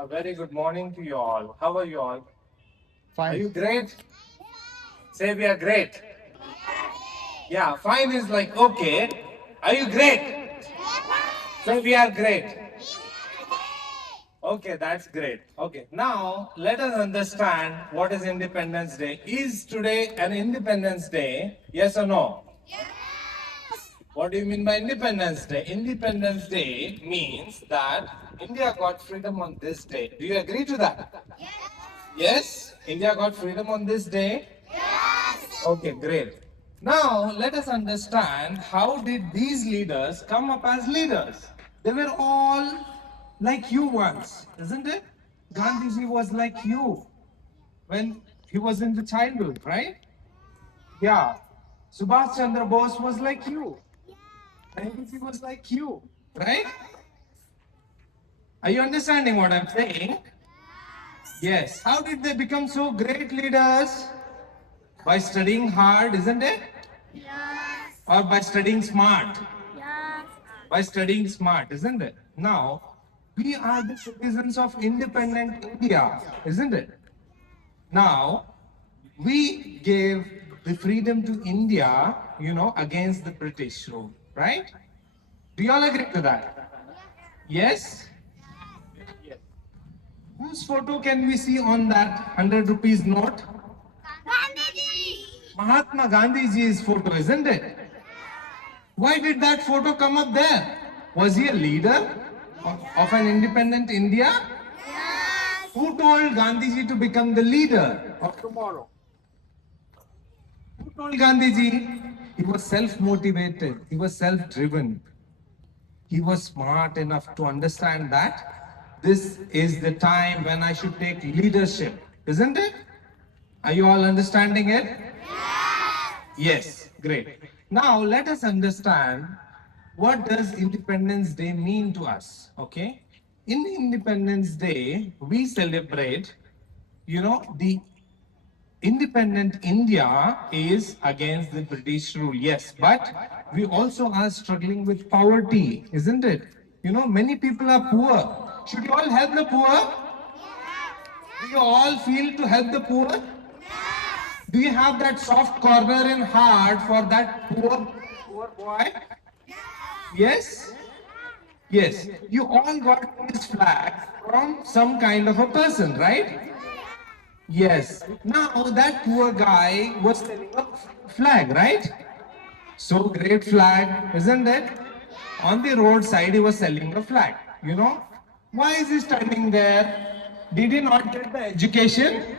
A very good morning to you all. How are you all? Are Fine. you great? Say we are great. Yeah, fine is like okay. Are you great? Say we are great. Okay, that's great. Okay, now let us understand what is Independence Day. Is today an Independence Day? Yes or no? What do you mean by Independence Day? Independence Day means that India got freedom on this day. Do you agree to that? Yes? India got freedom on this day? Okay, great. Now let us understand how did these leaders come up as leaders? They were all like you once, isn't it? Gandhiji was like you when he was in the childhood, right? Yeah. Subhash Chandra Bose was like you. Gandhiji was like you, right? Are you understanding what I'm saying? Yes. How did they become so great leaders? By studying hard, isn't it? Or by studying smart? By studying smart, isn't it? Now, we are the citizens of independent India, isn't it? Now, we gave the freedom to India, against the British rule, right? Do you all agree to that? Yes? Yes. Whose photo can we see on that 100 rupees note? Mahatma Gandhiji's photo, isn't it? Why did that photo come up there? Was he a leader of an independent India? Who told Gandhiji to become the leader of tomorrow? Who told Gandhiji? He was self-motivated. He was self-driven. He was smart enough to understand that this is the time when I should take leadership, isn't it? Are you all understanding it? Yes, great. Now let us understand what does Independence Day mean to us, okay? In Independence Day, we celebrate, the independent India is against the British rule, yes, but we also are struggling with poverty, isn't it? Many people are poor. Should you all help the poor? Do you all feel to help the poor? Do you have that soft corner in heart for that poor boy? Yes? Yes. You all got this flag from some kind of a person, right? Yes. Now that poor guy was selling a flag, right? So great flag, isn't it? On the roadside, he was selling a flag. Why is he standing there? Did he not get the education?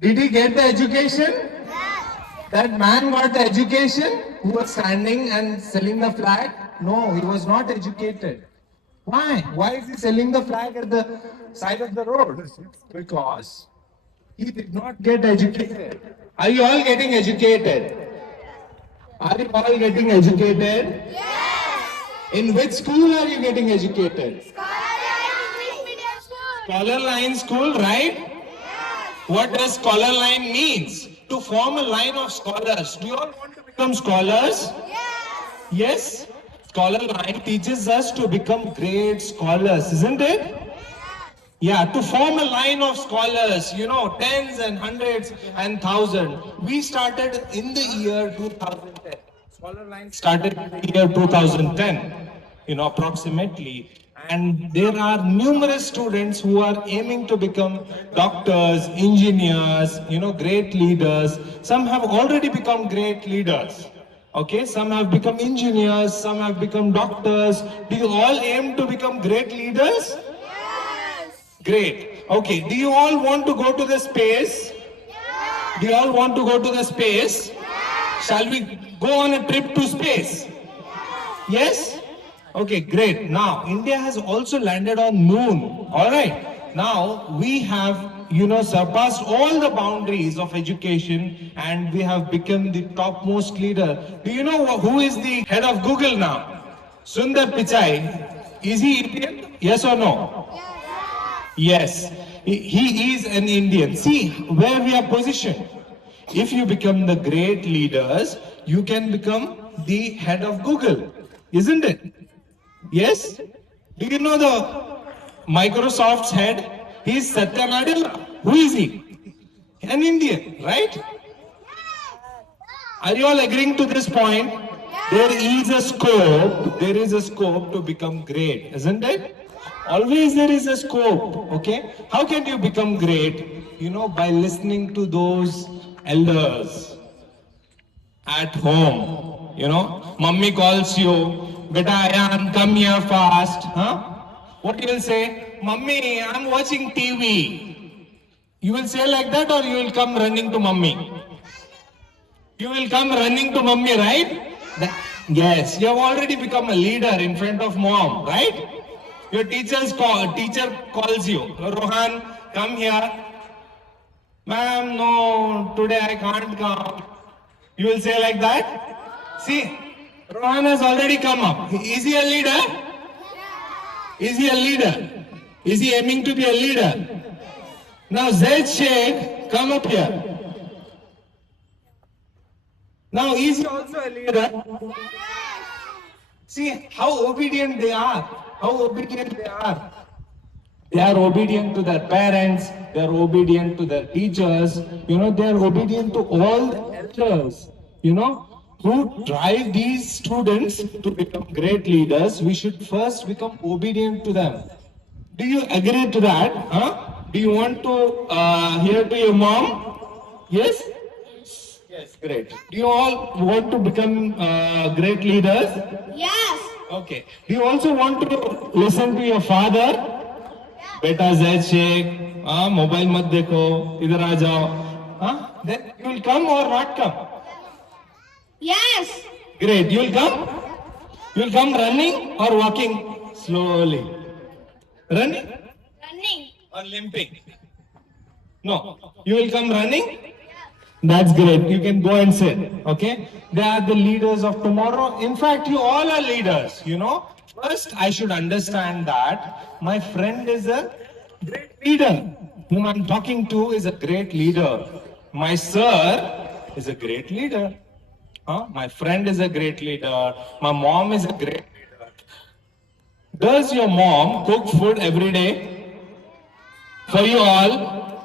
Did he get the education? That man got the education who was standing and selling the flag? No, he was not educated. Why? Why is he selling the flag at the side of the road? Because he did not get educated. Are you all getting educated? Are you all getting educated? In which school are you getting educated? Scholar Line School, right? What does scholar line means? To form a line of scholars. Do you all want to become scholars? Yes? Scholar line teaches us to become great scholars, isn't it? Yeah, to form a line of scholars, tens and hundreds and thousands. We started in the year 2010. Scholar line started in the year 2010, approximately. And there are numerous students who are aiming to become doctors, engineers, great leaders. Some have already become great leaders. Okay, some have become engineers, some have become doctors. Do you all aim to become great leaders? Great. Okay, do you all want to go to the space? Do you all want to go to the space? Shall we go on a trip to space? Yes? Okay, great. Now, India has also landed on moon. All right. Now, we have, surpassed all the boundaries of education and we have become the topmost leader. Do you know who is the head of Google now? Sundar Pichai. Is he Indian? Yes or no? Yes, he is an Indian. See where we are positioned. If you become the great leaders, you can become the head of Google, isn't it? Yes? Do you know the Microsoft's head, he's Satya Nadella. Who is he? An Indian, right? Are you all agreeing to this point? There is a scope to become great, isn't it? Always there is a scope, okay? How can you become great? You know, by listening to those elders at home. You know, mummy calls you, beta Ayan, come here fast. Huh? What you will say? Mummy, I'm watching TV. You will say like that, or you will come running to mummy? You will come running to mummy, right? Yes, you have already become a leader in front of mom, right? Your teacher calls you, Rohan, come here. Ma'am, no, today I can't come. You will say like that? See, Rohan has already come up. Is he a leader? Is he a leader? Is he aiming to be a leader? Now Zaid Sheikh, come up here. Now is he also a leader? See how obedient they are. How obedient they are. They are obedient to their parents. They are obedient to their teachers. You know, they are obedient to all the elders. You know, who drive these students to become great leaders. We should first become obedient to them. Do you agree to that? Huh? Do you want to hear to your mom? Yes? Yes, great. Do you all want to become great leaders? Yes. Okay. Do you also want to listen to your father? Beta Zaid Sheikh, mobile mat dekho, idhar aa jao. Then you will come or not come? Yes. Great. You will come? You will come running or walking slowly? Running Running. or limping? No. You will come running? That's great. You can go and sit. Okay? They are the leaders of tomorrow. In fact, you all are leaders, you know. First, I should understand that my friend is a great leader. Whom I'm talking to is a great leader. My sir is a great leader. My friend is a great leader. My mom is a great leader. Does your mom cook food every day for you all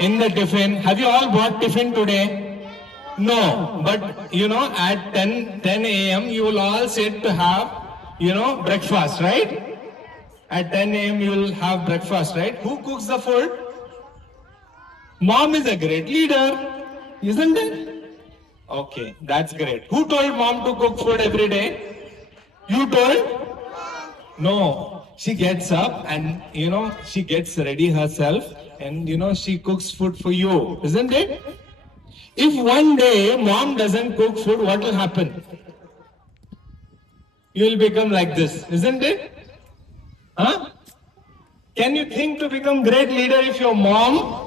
in the tiffin? Have you all brought tiffin today? No, but you know, at 10 a.m. you will all sit to have, you know, breakfast, right? At 10 a.m. you will have breakfast, right? Who cooks the food? Mom is a great leader, isn't it? Okay, that's great. Who told mom to cook food every day? You told? No, she gets up and, you know, she gets ready herself and, you know, she cooks food for you, isn't it? If one day mom doesn't cook food, what will happen? You will become like this, isn't it? Huh? Can you think to become great leader if your mom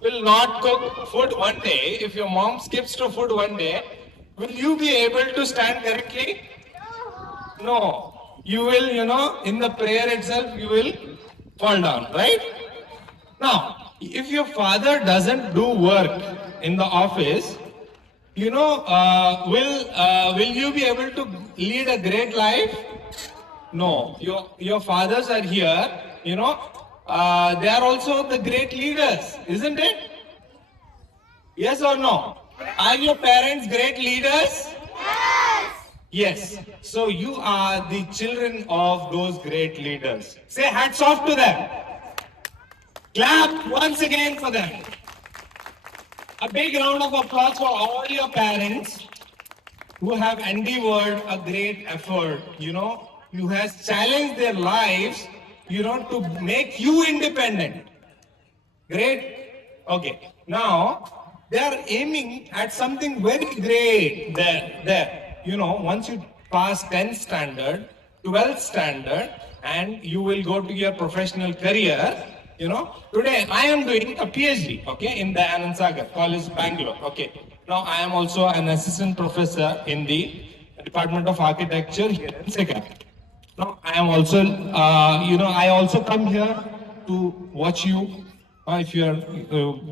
will not cook food one day? If your mom skips to food one day, will you be able to stand correctly? No. You will, you know, in the prayer itself, you will fall down, right? Now, if your father doesn't do work in the office, you know, will you be able to lead a great life? No. Your fathers are here, you know, they are also the great leaders, isn't it? Yes or no? Are your parents great leaders? Yes. So you are the children of those great leaders. Say hats off to them. Clap once again for them. A big round of applause for all your parents who have endeavored a great effort, you know, who has challenged their lives, you know, to make you independent. Great? Okay. Now, they are aiming at something very great there. You know, once you pass 10th standard, 12th standard, and you will go to your professional career, you know. Today, I am doing a PhD, okay, in the Anand Sagar College, Bangalore, okay. Now, I am also an assistant professor in the Department of Architecture here in Sikkim. Now, I am also, you know, I also come here to watch you if you are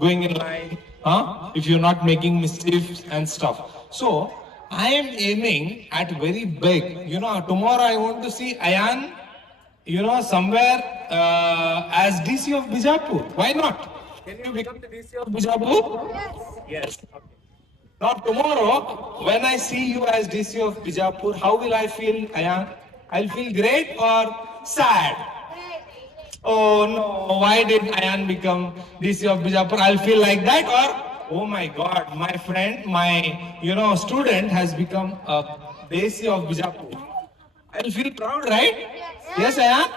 going in line, if you're not making mistakes and stuff. So, I am aiming at very big. You know, tomorrow I want to see Ayan somewhere as DC of Bijapur. Why not? Can you become the DC of Bijapur? Yes. Now tomorrow, when I see you as DC of Bijapur, how will I feel, Ayan? I'll feel great or sad? Oh no, why did Ayan become DC of Bijapur? I'll feel like that, or oh my God, my friend, my student has become a DC of Bijapur. I'll feel proud, right? Yes, Ayan?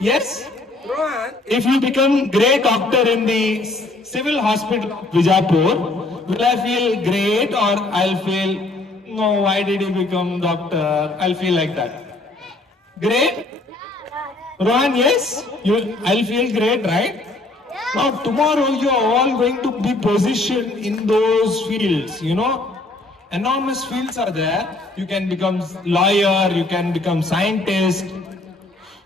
Yes? Rohan, if you become great doctor in the civil hospital of Bijapur, will I feel great or I'll feel, no, why did you become doctor? I'll feel like that. Great? Rohan, yes? I'll feel great, right? Now tomorrow you are all going to be positioned in those fields, Enormous fields are there. You can become lawyer, you can become scientist,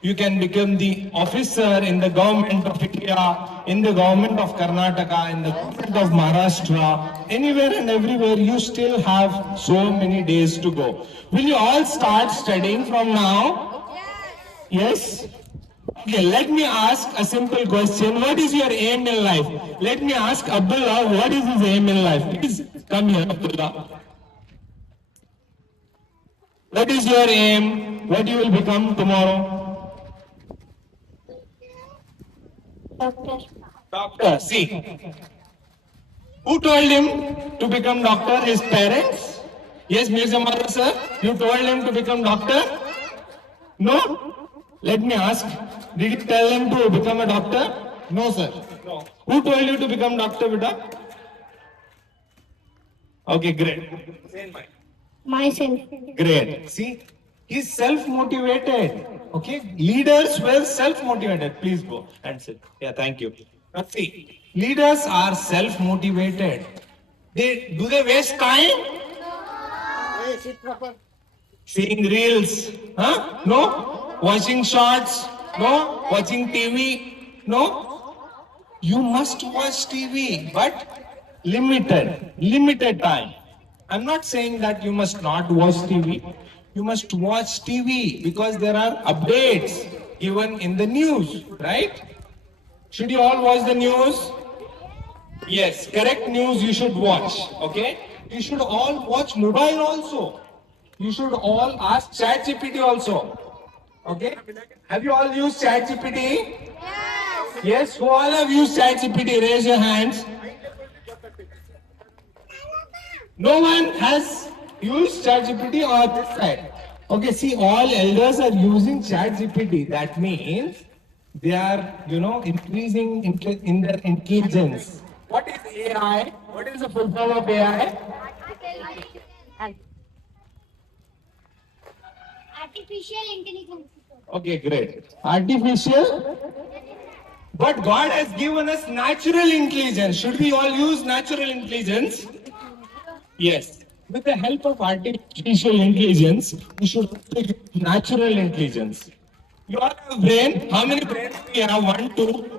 you can become the officer in the government of India, in the government of Karnataka, in the government of Maharashtra, anywhere and everywhere. You still have so many days to go. Will you all start studying from now? Yes? Okay, let me ask a simple question. What is your aim in life? Let me ask Abdullah, what is his aim in life? Please come here, Abdullah. What is your aim? What you will become tomorrow? Doctor. Doctor, see. Who told him to become doctor? His parents? Yes, Mirza Mara sir, you told him to become doctor? No? Let me ask, did you tell him to become a doctor? No, sir. No. Who told you to become doctor, beta? Okay, great. Same mind. Myself. Great. See, he's self-motivated. Okay, leaders were self-motivated. Please go and sit. Yeah, thank you. Now see, leaders are self-motivated. Do they waste time? Seeing reels? Huh? No? Watching shorts? No? Watching TV? No? You must watch TV, but limited time. I'm not saying that you must not watch TV. You must watch TV because there are updates given in the news, right? Should you all watch the news? Yes, correct news you should watch, okay? You should all watch mobile also. You should all ask ChatGPT also, okay? Have you all used ChatGPT? Yes. Yes, who all have used ChatGPT? Raise your hands. No one has used ChatGPT or this side. Okay, see, all elders are using ChatGPT. That means they are, increasing in their intelligence. What is AI? What is the full form of AI? Artificial intelligence. Okay, great. Artificial? But God has given us natural intelligence. Should we all use natural intelligence? Yes. With the help of artificial intelligence, we should use natural intelligence. You all have brain. How many brains do you have? 1, 2?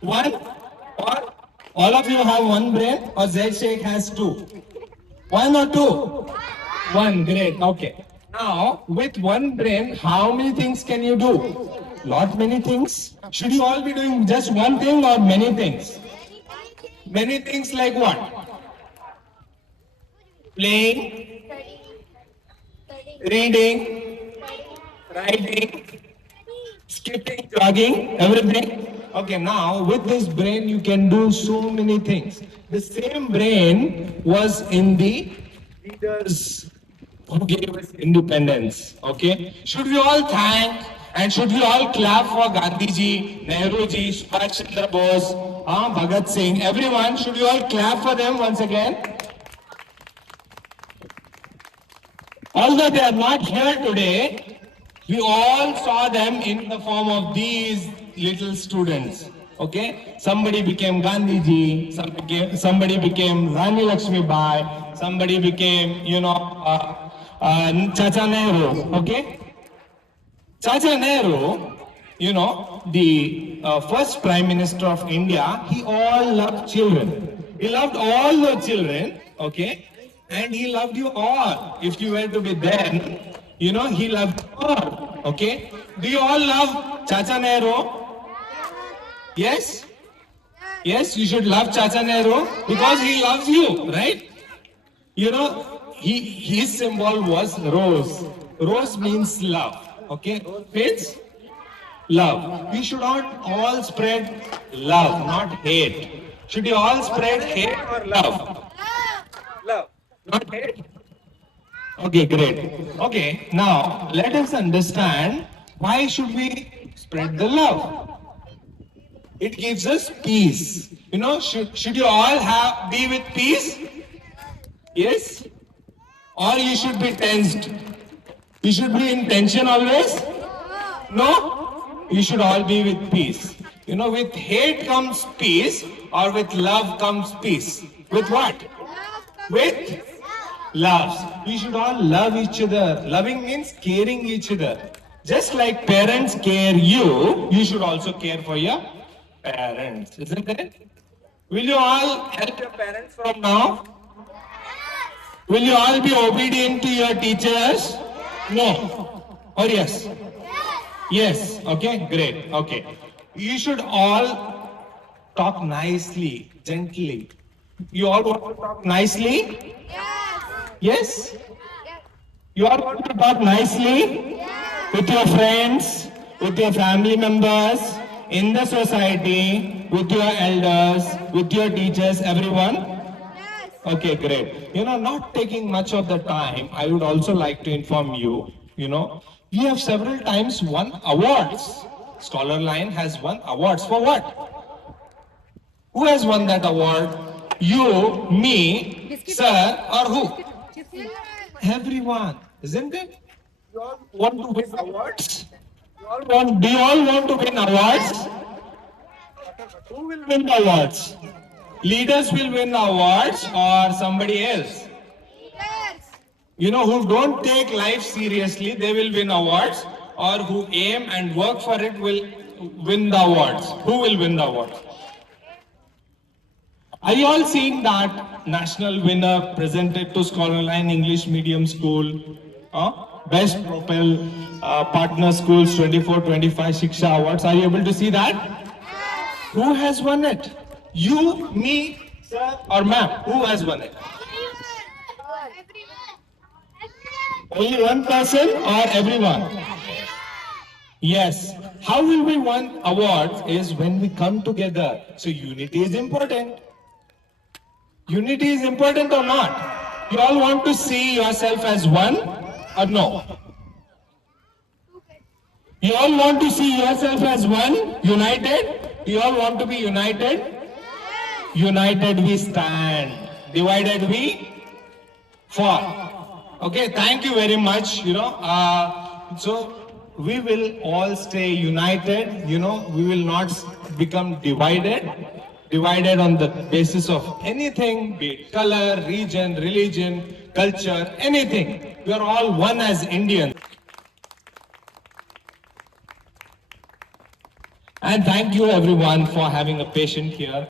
1? Or all of you have one brain? Or Z Sheikh has 2? 1 or 2? 1. Great. Okay. Now, with one brain, how many things can you do? Lot many things. Should you all be doing just one thing or many things? Many things like what? Playing, reading, writing, skipping, jogging, everything. Okay, now with this brain you can do so many things. The same brain was in the leaders who gave us independence. Okay, should we all thank and should we all clap for Gandhiji, Nehruji, Subhash Chandra Bose, Bhagat Singh, everyone? Should we all clap for them once again? Although they are not here today, we all saw them in the form of these little students. Okay? Somebody became Gandhiji, somebody became Rani Lakshmi Bai, somebody became, Chacha Nehru. Okay? Chacha Nehru, the first Prime Minister of India, he all loved children. He loved all the children, okay? And he loved you all. If you were to be then, he loved you all. Okay? Do you all love Chacha Nehru? Yes? Yes, you should love Chacha Nehru because he loves you, right? You know, his symbol was rose. Rose means love. Okay? Means love. We should not all spread love, not hate. Should you all spread hate or love? Love. Not hate? Okay, great. Okay, now let us understand why should we spread the love? It gives us peace. You know, should you all be with peace? Yes? Or you should be tensed? You should be in tension always? No? You should all be with peace. You know, with hate comes peace, or with love comes peace. With what? With love. You should all love each other. Loving means caring each other. Just like parents care you, you should also care for your parents. Isn't it? Will you all help your parents from now? Will you all be obedient to your teachers? No. Or yes? Yes. Okay, great. Okay. You should all talk nicely, gently. You all want to talk nicely? Yes? You all want to talk nicely? With your friends, with your family members, in the society, with your elders, with your teachers, everyone? Okay, great. You know, not taking much of the time, I would also like to inform you, we have several times won awards. Scholar Line has won awards for what? Who has won that award? You, me, sir, or who? Everyone, isn't it? You all want to win awards? Do you all want to win awards? Who will win the awards? Leaders will win awards or somebody else? You know, who don't take life seriously, they will win awards, or who aim and work for it will win the awards. Who will win the awards? Are you all seeing that national winner presented to Scholar Line English Medium School? Best Propel Partner Schools 24-25 Shiksha Awards. Are you able to see that? Who has won it? You, me, sir, or ma'am? Who has won it? Only one person or everyone? Yes. How will we win awards is when we come together. So unity is important. Unity is important or not? You all want to see yourself as one or no? You all want to see yourself as one? United? You all want to be united? United we stand. Divided we fall. Okay, thank you very much. So we will all stay united. We will not become divided on the basis of anything, be it color, region, religion, culture, anything. We are all one as Indians. And thank you everyone for having a patient here.